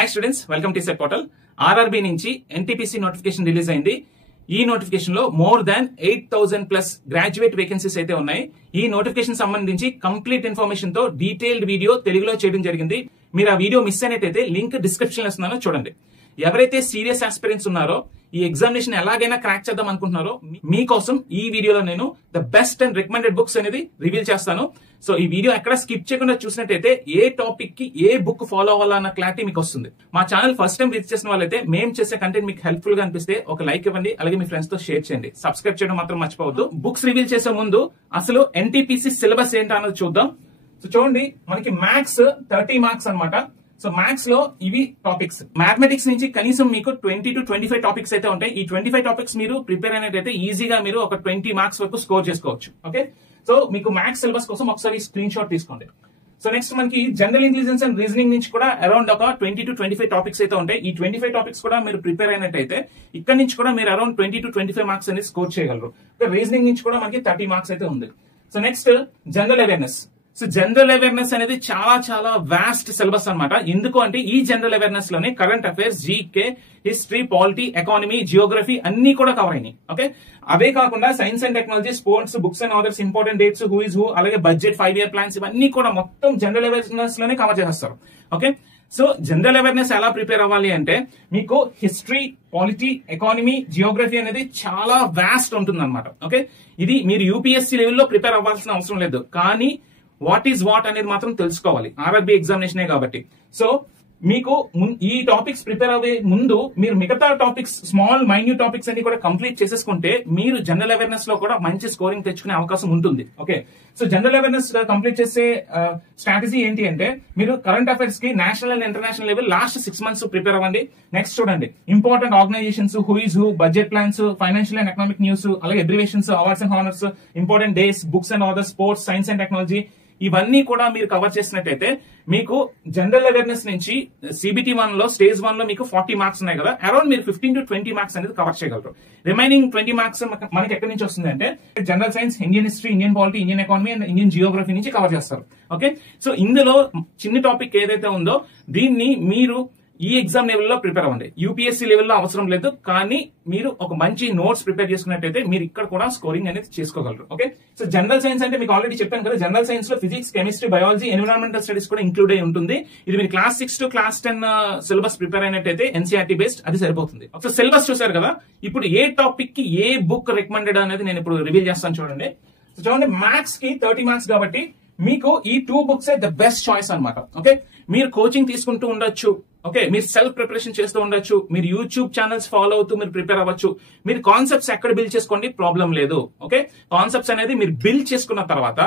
Hi students, welcome to set portal. RRB నుంచి NTPC notification release అయింది. ఈ notification లో మోర్ దాన్ 8,000+ గ్రాడ్యుయేట్ వేకెన్సీస్ అయితే ఉన్నాయి. ఈ నోటిఫికేషన్ సంబంధించి కంప్లీట్ ఇన్ఫర్మేషన్ తో డీటెయిల్డ్ వీడియో తెలుగులో చేయడం జరిగింది. మీరు ఆ వీడియో మిస్ అయినట్టయితే లింక్ డిస్క్రిప్షన్ లో ఇస్తున్నానో చూడండి. ఎవరైతే సీరియస్ ఆస్పిరెంట్స్ ఉన్నారో, ఈ ఎగ్జామినేషన్ ఎలాగైనా క్రాక్ చేద్దాం అనుకుంటున్నారో, మీకోసం ఈ వీడియోలో నేను the best and recommended books అనేది రివీల్ చేస్తాను. సో ఈ వీడియో ఎక్కడ స్కిప్ చేయకుండా చూసినట్టయితే ఏ టాపిక్ కి ఏ బుక్ ఫాలో అవ్వాలన్న క్లారిటీ మీకు వస్తుంది. మా ఛానల్ ఫస్ట్ టైం విజిట్ చేసిన వాళ్ళైతే మేము చేసే కంటెంట్ మీకు హెల్ప్ఫుల్ గా అనిపిస్తే ఒక లైక్ ఇవ్వండి, అలాగే మీ ఫ్రెండ్స్ తో షేర్ చేయండి. సబ్స్క్రైబ్ చేయడం మాత్రం మర్చిపోవద్దు. బుక్స్ రివీల్ చేసే ముందు అసలు ఎన్టీపీసీ సిలబస్ ఏంటో అన్నది చూద్దాం. సో చూడండి, మనకి మ్యాథ్స్ 30 మార్క్స్ అన్నమాట. సో మ్యాథ్స్ లో ఇవి టాపిక్స్. మ్యాథమెటిక్స్ నుంచి కనీసం మీకు 20 to 25 టాపిక్స్ అయితే ఉంటాయి. ఈ 25 టాపిక్స్ మీరు ప్రిపేర్ అయినట్టయితే ఈజీగా మీరు ఒక 20 మార్క్స్ వరకు స్కోర్ చేసుకోవచ్చు. ఓకే, సో మీకు మ్యాథ్స్ సిలబస్ కోసం ఒకసారి స్క్రీన్ షాట్ తీసుకోండి. సో నెక్స్ట్ మనకి జనరల్ ఇంటెలిజెన్స్ అండ్ రీజనింగ్ నుంచి కూడా అరౌండ్ ఒక 20 to 25 టాపిక్స్ అయితే ఉంటాయి. ఈ 25 టాపిక్స్ కూడా మీరు ప్రిపేర్ అయినట్టయితే ఇక్కడ నుంచి కూడా మీరు అరౌండ్ 20 to 25 మార్క్స్ అనేది స్కోర్ చేయగలరు. రీజనింగ్ నుంచి కూడా మనకి 30 మార్క్స్ అయితే ఉంది. So next general awareness. So general awareness అనేది చాలా చాలా వాస్ట్ సిలబస్ అన్నమాట. ఎందుకు అంటే ఈ జనరల్ అవేర్నెస్ లోనే current affairs, GK, history, polity, economy, Geography అన్ని కూడా కవర్ అయినాయి. ఓకే, అవే కాకుండా science and technology, sports, books and authors, important dates, who is who, అలాగే బడ్జెట్, 5 year ప్లాన్స్, ఇవన్నీ కూడా మొత్తం జనరల్ అవేర్నెస్ లోనే కవర్ చేస్తారు. ఓకే, సో జనరల్ అవేర్నెస్ ఎలా ప్రిపేర్ అవ్వాలి అంటే మీకు హిస్టరీ, పాలిటీ, ఎకానమీ, జియోగ్రఫీ అనేది చాలా వాస్ట్ ఉంటుంది అనమాట. ఓకే, ఇది మీరు యూపీఎస్సీ లెవెల్లో ప్రిపేర్ అవ్వాల్సిన అవసరం లేదు, కానీ వాట్ ఈజ్ వాట్ అనేది మాత్రం తెలుసుకోవాలి. ఆర్ఆర్బీ ఎగ్జామినేషనే కాబట్టి. సో మీకు ఈ టాపిక్స్ ప్రిపేర్ అయ్యే ముందు మీరు మిగతా టాపిక్స్, స్మాల్ మైన్యూట్ టాపిక్స్ అన్ని కూడా కంప్లీట్ చేసేసుకుంటే మీరు జనరల్ అవేర్నెస్ లో కూడా మంచి స్కోరింగ్ తెచ్చుకునే అవకాశం ఉంటుంది. Okay, so general awareness complete చేసే స్ట్రాటజీ ఏంటి అంటే మీరు కరెంట్ అఫైర్స్ కి national and international level last 6 months prepare అవ్వండి. నెక్స్ట్ చూడండి, important organizations, who is who, budget plans, financial and economic news, అలాగే abbreviations, awards and honours, important days, books and authors, sports, science and technology, ఇవన్నీ కూడా మీరు cover చేసినట్టయితే మీకు general awareness నుంచి CBT 1 లో స్టేజ్ 1 లో మీకు 40 మార్క్స్ ఉన్నాయి కదా, అరౌండ్ మీరు 15 to 20 మార్క్స్ అనేది కవర్ చేయగలరు. రిమైనింగ్ 20 మార్క్స్ మనకి ఎక్కడి నుంచి వస్తుంది అంటే general science, Indian history, Indian polity, Indian economy and Indian Geography నుంచి కవర్ చేస్తారు. ఓకే, సో ఇందులో చిన్న టాపిక్ ఏదైతే ఉందో దీన్ని మీరు ఈ ఎగ్జామ్ లెవెల్లో ప్రిపేర్ అవ్వండి. యూపీఎస్సీ లెవెల్లో అవసరం లేదు, కానీ మీరు ఒక మంచి నోట్స్ ప్రిపేర్ చేసుకున్నట్టయితే మీరు ఇక్కడ కూడా స్కోరింగ్ అనేది చేసుకోగలరు. ఓకే, సో జనరల్ సైన్స్ అంటే మీకు ఆల్రెడీ చెప్పాను కదా, జనరల్ సైన్స్ లో physics, chemistry, biology, environmental studies కూడా ఇంక్లూడ్ అయి ఉంటుంది. ఇది మీరు class 6 to class 10 syllabus prepare అయినట్టయితే ఎన్సీఆర్టీ బేస్డ్ అది సరిపోతుంది. సో సిలబస్ చూసారు కదా, ఇప్పుడు ఏ టాపిక్ కి ఏ బుక్ రికమెండెడ్ అనేది నేను ఇప్పుడు రివీల్ చేస్తాను. చూడండి, సో చూడండి, మ్యాథ్స్ కి 30 మార్క్స్ కాబట్టి మీకు ఈ 2 books ద బెస్ట్ చాయిస్ అనమాట. ఓకే, మీరు కోచింగ్ తీసుకుంటూ ఉండొచ్చు, ఓకే, మీరు సెల్ఫ్ ప్రిపరేషన్ చేస్తూ ఉండొచ్చు, మీరు యూట్యూబ్ ఛానల్స్ ఫాలో అవుతూ మీరు ప్రిపేర్ అవ్వచ్చు. మీరు కాన్సెప్ట్స్ ఎక్కడ బిల్డ్ చేసుకోండి, ప్రాబ్లం లేదు. ఓకే, కాన్సెప్ట్స్ అనేది మీరు బిల్డ్ చేసుకున్న తర్వాత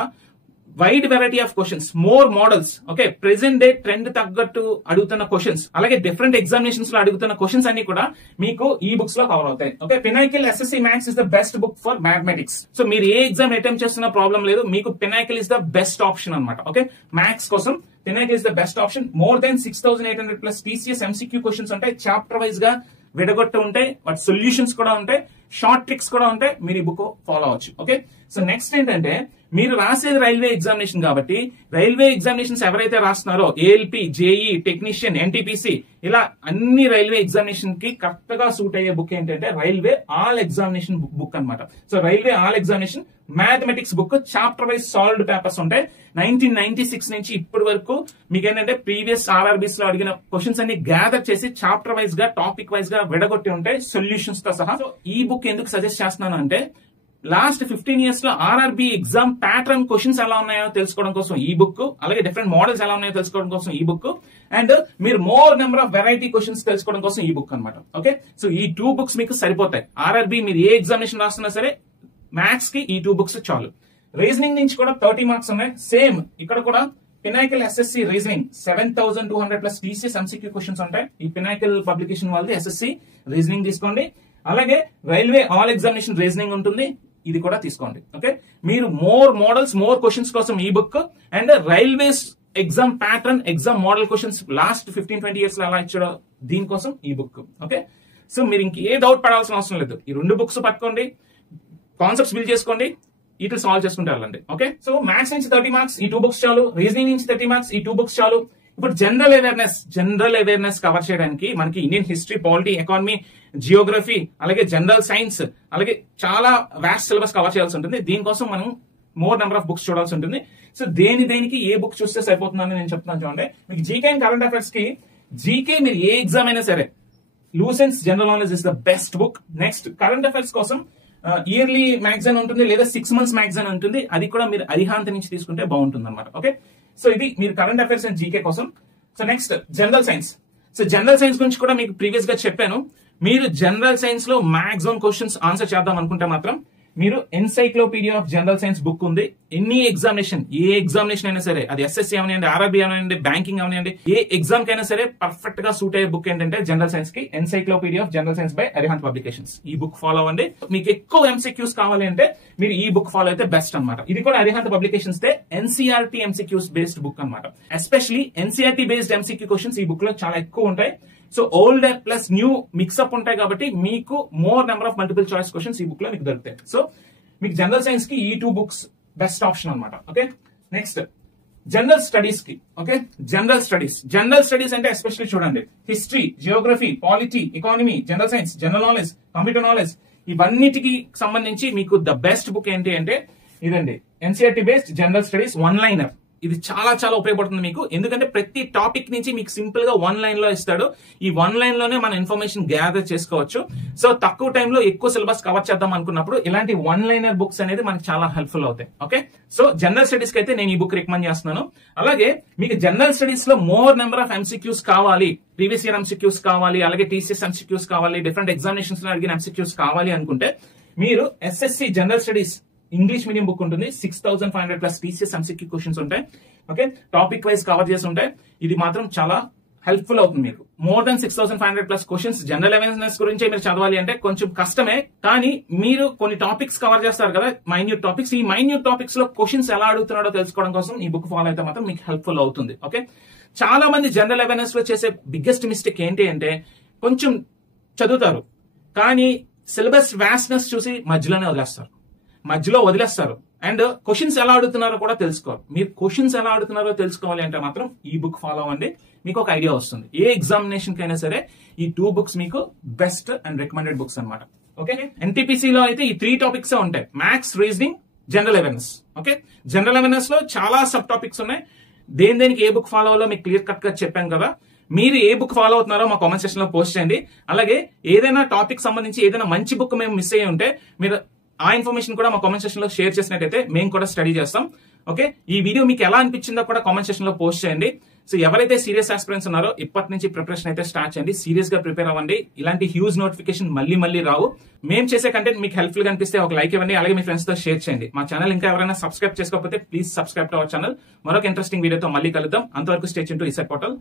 wide variety of questions, more models, okay, present day trend తగ్గట్టు అడుగుతున్న క్వశ్చన్స్, అలాగే డిఫరెంట్ ఎగ్జామినేషన్స్ లో అడుగుతున్న క్వశ్చన్స్ అన్ని కూడా మీకు ఈ బుక్స్ లో కవర్ అవుతాయి. Okay, Pinnacle SSC maths is the best book for mathematics. So మీరు ఏ ఎగ్జామ్ అటెంప్ట్ చేస్తున్న ప్రాబ్లం లేదు, మీకు Pinnacle is the best option అనమాట. ఓకే, మ్యాథ్స్ కోసం Pinnacle is the best option. More than 6,800+ TCS MCQ questions ఉంటాయి, chapter wise గా విడగొట్టు ఉంటాయి, వాటి సొల్యూషన్స్ కూడా ఉంటాయి, షార్ట్ ట్రిక్స్ కూడా ఉంటాయి. మీరు ఈ బుక్ ఫాలో అవచ్చు. ఓకే, సో నెక్స్ట్ ఏంటంటే మీరు రాసేది రైల్వే ఎగ్జామినేషన్ కాబట్టి రైల్వే ఎగ్జామినేషన్స్ ఎవరైతే రాస్తున్నారో ఏఎల్పి, జేఈ, టెక్నీషియన్, ఎన్టీపీసీ, ఇలా అన్ని రైల్వే ఎగ్జామినేషన్ కి కరెక్ట్ గా సూట్ అయ్యే బుక్ ఏంటంటే రైల్వే ఆల్ ఎగ్జామినేషన్ బుక్ అనమాట. So railway all examination mathematics book, chapter wise solved papers ఉంటాయి. 1996 నుంచి ఇప్పటి వరకు మీకు ఏంటంటే ప్రీవియస్ ఆర్ఆర్బీస్ లో అడిగిన క్వశ్చన్స్ అన్ని గ్యాదర్ చేసి చాప్టర్ వైజ్ గా, టాపిక్ వైజ్ గా విడగొట్టి ఉంటాయి, సొల్యూషన్స్ తో సహా. సో ఈ బుక్ ఎందుకు సజెస్ట్ చేస్తున్నాను అంటే లాస్ట్ 15 years లో ఆర్ఆర్బీ ఎగ్జామ్ ప్యాటర్న్ క్వశ్చన్స్ ఎలా ఉన్నాయో తెలుసుకోవడం కోసం ఈ బుక్, అలాగే డిఫరెంట్ మోడల్స్ ఎలా ఉన్నాయో తెలుసుకోవడం కోసం ఈ బుక్, అండ్ మీరు more number of variety questions తెలుసుకోవడం కోసం ఈ బుక్ అనమాట. ఓకే, సో ఈ 2 books మీకు సరిపోతాయి. ఆర్ఆర్బీ మీరు ఏ ఎగ్జామినేషన్ రాస్తున్నా సరే మ్యాథ్స్ కి ఈ 2 books చాలు. రీజనింగ్ నుంచి కూడా 30 మార్క్స్ ఉన్నాయి. సేమ్ ఇక్కడ కూడా Pinnacle SSC reasoning 7,200+ TCS MCQ questions ఉంటాయి. ఈ పినాకిల్ పబ్లికేషన్ వాళ్ళది ఎస్ఎస్సి రీజనింగ్ తీసుకోండి. అలాగే రైల్వే ఆల్ ఎగ్జామినేషన్ రీజనింగ్ ఉంటుంది, ఇది కూడా తీసుకోండి. ఓకే, మీరు మోర్ మోడల్స్, మోర్ క్వశ్చన్స్ కోసం ఈ book, and railways exam pattern, exam model questions last 15-20 years లో ఎలా ఇచ్చాడో దీనికోసం ఈ బుక్. ఓకే, సో మీరు ఇంకే డౌట్ పడాల్సిన అవసరం లేదు. ఈ 2 books పట్టుకోండి, కాన్సెప్ట్స్ బిల్డ్ చేసుకోండి, ఇటు సాల్వ్ చేసుకుంటే వెళ్ళండి. ఓకే, సో మ్యాథ్స్ నుంచి 30 మార్క్స్ ఈ 2 books చాలు, రీజనింగ్ నుంచి 30 మార్క్స్ ఈ 2 books చాలు, ఇప్పుడు జనరల్ అవేర్నెస్ కవర్ చేయడానికి మనకి Indian history, polity, economy, Geography, అలాగే జనరల్ సైన్స్, అలాగే చాలా వాస్ట్ సిలబస్ కవర్ చేయాల్సి ఉంటుంది. దీనికోసం మనం మోర్ నెంబర్ ఆఫ్ బుక్స్ చూడాల్సి ఉంటుంది. సో దేనికి ఏ బుక్ చూస్తే సరిపోతుందని నేను చెప్తున్నాను చూడండి. మీకు జీకే అండ్ కరెంట్ అఫైర్స్ కి, జీకే మీరు ఏ ఎగ్జామ్ అయినా సరే Lucent's general knowledge is the best book. Next current affairs కోసం ఇయర్లీ మ్యాగజైన్ ఉంటుంది, లేదా 6 months మ్యాగజైన్ ఉంటుంది. అది కూడా మీరు అరిహాంత్ నుంచి తీసుకుంటే బాగుంటుంది అనమాట. ఓకే, సో ఇది మీరు కరెంట్ అఫైర్స్ అండ్ జీకే కోసం. So next general science. So general science గురించి కూడా మీకు ప్రీవియస్ గా చెప్పాను. మీరు జనరల్ సైన్స్ లో మాక్సిమం క్వశ్చన్స్ ఆన్సర్ చేద్దాం అనుకుంటే మాత్రం మీరు encyclopedia of general science book ఉంది. ఎనీ ఎగ్జామినేషన్, ఏ ఎగ్జామినేషన్ అయినా సరే, అది ఎస్ఎస్సీ అవనివ్వండి, ఆర్ఆర్బీ అవనివ్వండి, బ్యాంకింగ్ అవనివ్వండి, ఏ ఎగ్జామ్ కైనా సరే పర్ఫెక్ట్ గా సూట్ అయ్యే బుక్ ఏంటంటే జనరల్ సైన్స్ కి encyclopedia of general science by Arihant publications. ఈ బుక్ ఫాలో అవ్వండి. మీకు ఎక్కువ ఎంసీక్యూస్ కావాలి అంటే మీరు ఈ బుక్ ఫాలో అయితే బెస్ట్ అనమాట. ఇది కూడా అరిహంత్ పబ్లికేషన్స్ దే ఎన్సీఆర్టీ ఎంసీక్యూస్ బేస్డ్ బుక్ అనమాట. Especially NCERT based MCQ questions ఈ బుక్ లో చాలా ఎక్కువ ఉంటాయి. So old plus new mixup ఉంటాయి కాబట్టి మీకు more number of multiple choice questions ఈ బుక్ లో మీకు దొరుకుతాయి. సో మీకు జనరల్ సైన్స్ కి ఈ 2 books బెస్ట్ ఆప్షన్ అనమాట. ఓకే, నెక్స్ట్ జనరల్ స్టడీస్ కి. ఓకే, జనరల్ స్టడీస్ అంటే ఎస్పెషల్లీ చూడండి, history, geography, polity, economy, general science, general knowledge, computer knowledge, ఇవన్నిటికి సంబంధించి మీకు ద బెస్ట్ బుక్ ఏంటి అంటే ఇదండి, NCERT based general studies 1-liner. ఇది చాలా చాలా ఉపయోగపడుతుంది మీకు. ఎందుకంటే ప్రతి టాపిక్ నుంచి మీకు సింపుల్ గా 1 line లో ఇస్తాడు. ఈ 1 line లోనే మన ఇన్ఫర్మేషన్ గ్యాదర్ చేసుకోవచ్చు. సో తక్కువ టైంలో ఎక్కువ సిలబస్ కవర్ చేద్దాం అనుకున్నప్పుడు ఇలాంటి 1-liner బుక్స్ అనేది మనకి చాలా హెల్ప్ఫుల్ అవుతాయి. ఓకే, సో జనరల్ స్టడీస్ కి అయితే నేను ఈ బుక్ రికమెండ్ చేస్తున్నాను. అలాగే మీకు జనరల్ స్టడీస్ లో మోర్ నెంబర్ ఆఫ్ ఎంసీక్యూస్ కావాలి, ప్రీవియస్ ఇయర్ ఎంసీక్యూస్ కావాలి, అలాగే టీసీఎస్ ఎంసీక్యూస్ కావాలి, డిఫరెంట్ ఎగ్జామినేషన్స్ లో అడిగిన ఎంసీక్యూస్ కావాలి అనుకుంటే మీరు SSC general studies English medium book ఉంటుంది. 6500 ప్లస్ టీసీఎస్ ఎంసీక్యూ క్వశ్చన్స్ ఉంటాయి. ఓకే, టాపిక్ వైజ్ కవర్ చేసి ఉంటాయి. ఇది మాత్రం చాలా హెల్ప్ఫుల్ అవుతుంది మీకు. More than 6500 plus questions general awareness గురించి మీరు చదవాలి అంటే కొంచెం కష్టమే. కానీ మీరు కొన్ని టాపిక్స్ కవర్ చేస్తారు కదా, మైన్యూట్ టాపిక్స్. ఈ మైన్యూట్ టాపిక్స్ లో క్వశ్చన్స్ ఎలా అడుగుతున్నాడో తెలుసుకోవడం కోసం ఈ బుక్ ఫాలో అయితే మాత్రం మీకు హెల్ప్ఫుల్ అవుతుంది. ఓకే, చాలా మంది జనరల్ అవేర్నెస్ లో చేసే బిగ్గెస్ట్ మిస్టేక్ ఏంటి అంటే కొంచెం చదువుతారు కానీ సిలబస్ వాస్ట్నెస్ చూసి మధ్యలో వదిలేస్తారు అండ్ క్వశ్చన్స్ ఎలా అడుగుతున్నారో కూడా తెలుసుకోవాలి. మీరు క్వశ్చన్స్ ఎలా అడుగుతున్నారో తెలుసుకోవాలి అంటే మాత్రం ఈ బుక్ ఫాలో అవ్వండి, మీకు ఒక ఐడియా వస్తుంది. ఏ ఎగ్జామినేషన్ కైనా సరే ఈ 2 books మీకు బెస్ట్ అండ్ రికమెండెడ్ బుక్స్ అనమాట. ఓకే, ఎన్టీపీసీ లో అయితే ఈ 3 topics ఉంటాయి, maths, reasoning, general awareness. Okay, general awareness లో చాలా సబ్ టాపిక్స్ ఉన్నాయి. దేనికి ఏ బుక్ ఫాలో అవ్వాలో మీకు క్లియర్ కట్ గా చెప్పాను కదా. మీరు ఏ బుక్ ఫాలో అవుతున్నారో మా కామెంట్ సెక్షన్ లో పోస్ట్ చేయండి. అలాగే ఏదైనా టాపిక్ సంబంధించి ఏదైనా మంచి బుక్ మేము మిస్ అయ్యి ఉంటే మీరు ఆ ఇన్ఫర్మేషన్ కూడా మా కామెంట్ సెక్షన్ లో షేర్ చేసినట్టయితే మేము కూడా స్టడీ చేస్తాం. ఓకే, ఈ వీడియో మీకు ఎలా అనిపించిందో కూడా కామెంట్ సెక్షన్ లో పోస్ట్ చేయండి. సో ఎవరైతే సీరియస్ ఆస్పిరెంట్స్ ఉన్నారో ఇప్పటి నుంచి ప్రిపరేషన్ అయితే స్టార్ట్ చేయండి. సీరియస్ గా ప్రిపేర్ అవ్వండి. ఇలాంటి హ్యూజ్ నోటిఫికేషన్ మళ్ళీ రావు. మేము చేసే కంటెంట్ మీకు హెల్ప్ఫుల్ గా అనిపిస్తే ఒక లైక్ ఇవ్వండి. అలాగే మీ ఫ్రెండ్స్ తో షేర్ చేయండి. మా ఛానల్ ఇంకా ఎవరైనా సబ్స్క్రైబ్ చేసుకోకపోతే please subscribe to our channel. మరొక ఇంట్రెస్టింగ్ వీడియోతో మళ్ళీ కలుద్దాం. అంతవరకు stay tune to ECET portal.